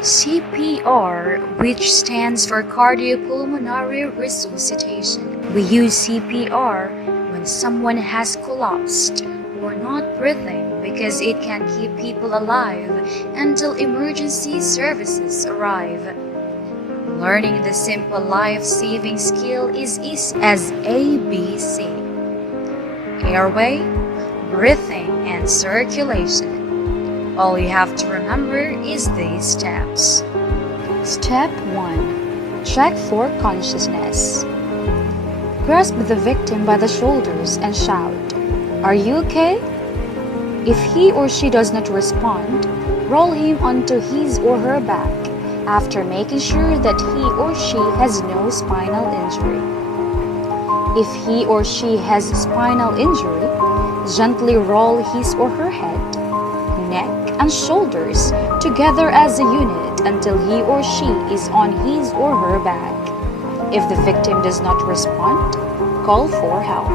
CPR, which stands for cardiopulmonary resuscitation. We use CPR when someone has collapsed or not breathing because it can keep people alive until emergency services arrive. Learning the simple life-saving skill is easy as ABC: airway, breathing, and circulation. All you have to remember is these steps. Step 1. Check for consciousness. Grasp the victim by the shoulders and shout, "Are you okay?" If he or she does not respond, roll him onto his or her back after making sure that he or she has no spinal injury. If he or she has spinal injury, gently roll his or her head, neck, and shoulders together as a unit until he or she is on his or her back. If the victim does not respond, call for help.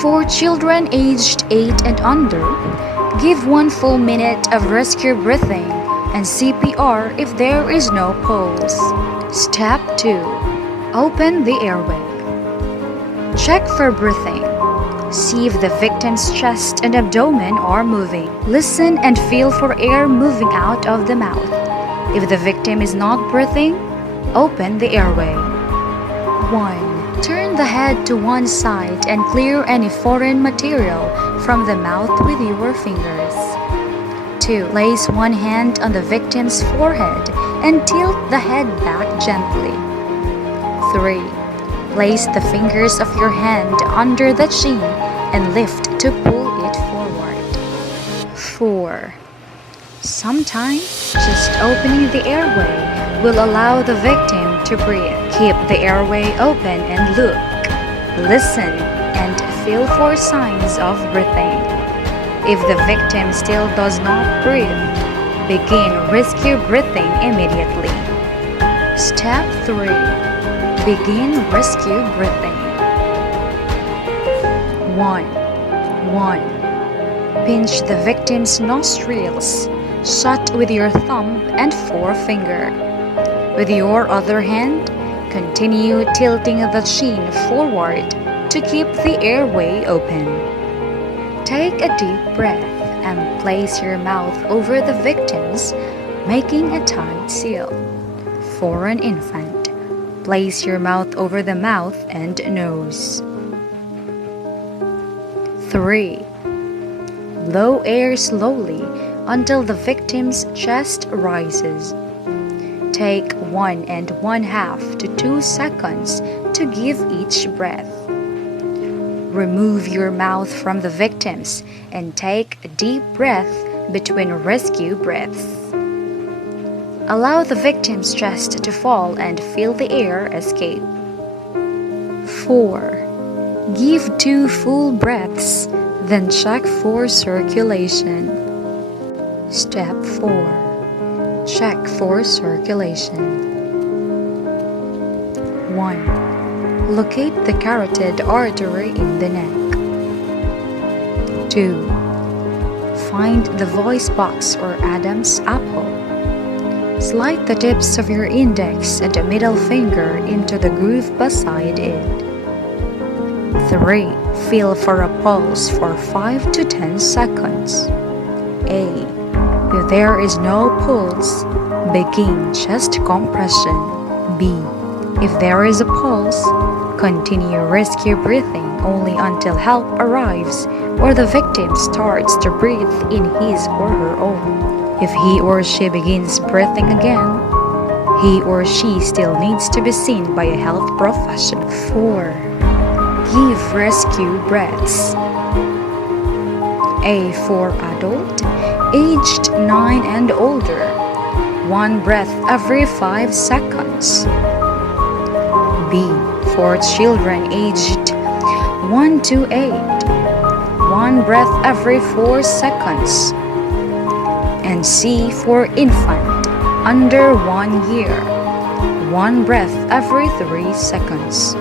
For children aged 8 and under, give 1 full minute of rescue breathing and CPR if there is no pulse. Step 2. Open the airway. Check for breathing. See if the victim's chest and abdomen are moving. Listen and feel for air moving out of the mouth. If the victim is not breathing, open the airway. 1. Turn the head to one side and clear any foreign material from the mouth with your fingers. 2. Place one hand on the victim's forehead and tilt the head back gently. 3. Place the fingers of your hand under the chin and lift to pull it forward. 4. Sometimes, just opening the airway will allow the victim to breathe. Keep the airway open and look, listen, and feel for signs of breathing. If the victim still does not breathe, begin rescue breathing immediately. Step 3. Begin rescue breathing. 1. Pinch the victim's nostrils shut with your thumb and forefinger. With your other hand, continue tilting the chin forward to keep the airway open. Take a deep breath and place your mouth over the victims, making a tight seal. For an infant, place your mouth over the mouth and nose. 3. Blow air slowly until the victim's chest rises. Take 1 1/2 to 2 seconds to give each breath. Remove your mouth from the victims and take a deep breath between rescue breaths. Allow the victim's chest to fall and feel the air escape. 4. Give 2 full breaths, then check for circulation. Step 4. Check for circulation. 1. Locate the carotid artery in the neck. 2. Find the voice box or Adam's apple. Slide the tips of your index and middle finger into the groove beside it. 3. Feel for a pulse for 5 to 10 seconds. A. If there is no pulse, begin chest compression. B. If there is a pulse, continue rescue breathing only until help arrives or the victim starts to breathe in his or her own. If he or she begins breathing again, he or she still needs to be seen by a health professional. 4. Give rescue breaths. A. For adult, aged 9 and older, 1 breath every 5 seconds. B. For children aged 1 to 8, 1 breath every 4 seconds. And C. For infant under 1 year, 1 breath every 3 seconds.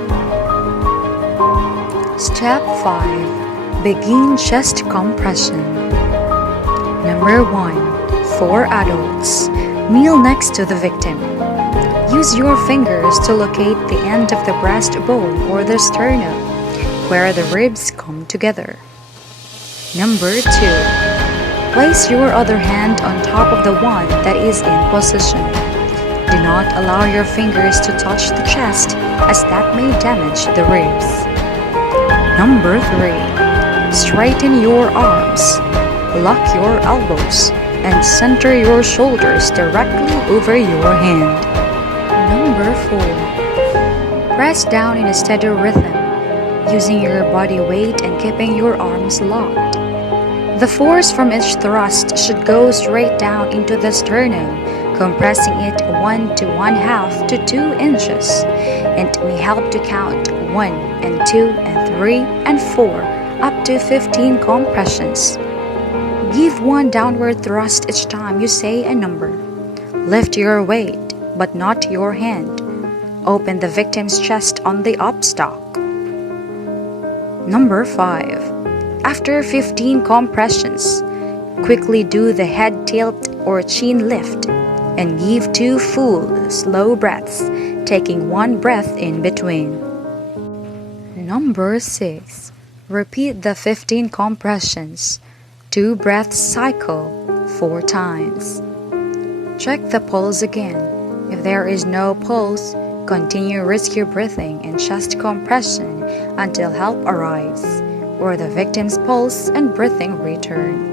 Step 5. Begin chest compression. Number 1. For adults, Kneel next to the victim. Use your fingers to locate the end of the breastbone or the sternum, where the ribs come together. Number 2. Place your other hand on top of the one that is in position. Do not allow your fingers to touch the chest, as that may damage the ribs. Number 3. Straighten your arms. Lock your elbows and center your shoulders directly over your hand. Number 4. Press down in a steady rhythm, using your body weight and keeping your arms locked. The force from each thrust should go straight down into the sternum, compressing it 1 to 1/2 to 2 inches, and may help to count 1 and 2 and 3 and 4 up to 15 compressions. Give one downward thrust each time you say a number. Lift your weight, but not your hand. Open the victim's chest on the upstock. Number 5. After 15 compressions, quickly do the head tilt or chin lift and give 2 full, slow breaths, taking 1 breath in between. Number 6. Repeat the 15 compressions, 2 breath cycle 4 times. Check the pulse again. If there is no pulse, continue rescue breathing and chest compression until help arrives, or the victim's pulse and breathing return.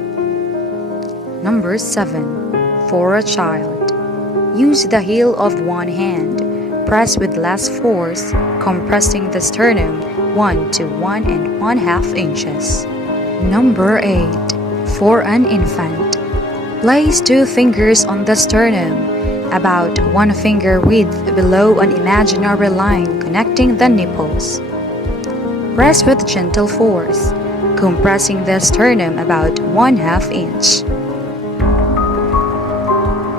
Number 7. For a child, use the heel of one hand. Press with less force, compressing the sternum 1 to 1 1/2 inches. Number 8. For an infant, place 2 fingers on the sternum, about 1 finger width below an imaginary line connecting the nipples. Press with gentle force, compressing the sternum about 1/2 inch.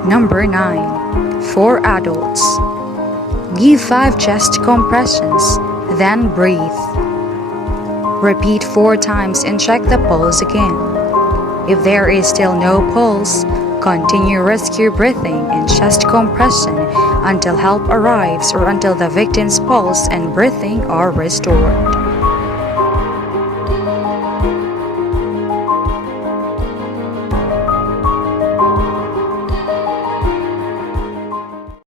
Number 9. For adults, give 5 chest compressions, then breathe. Repeat 4 times and check the pulse again. If there is still no pulse, continue rescue breathing and chest compression until help arrives or until the victim's pulse and breathing are restored.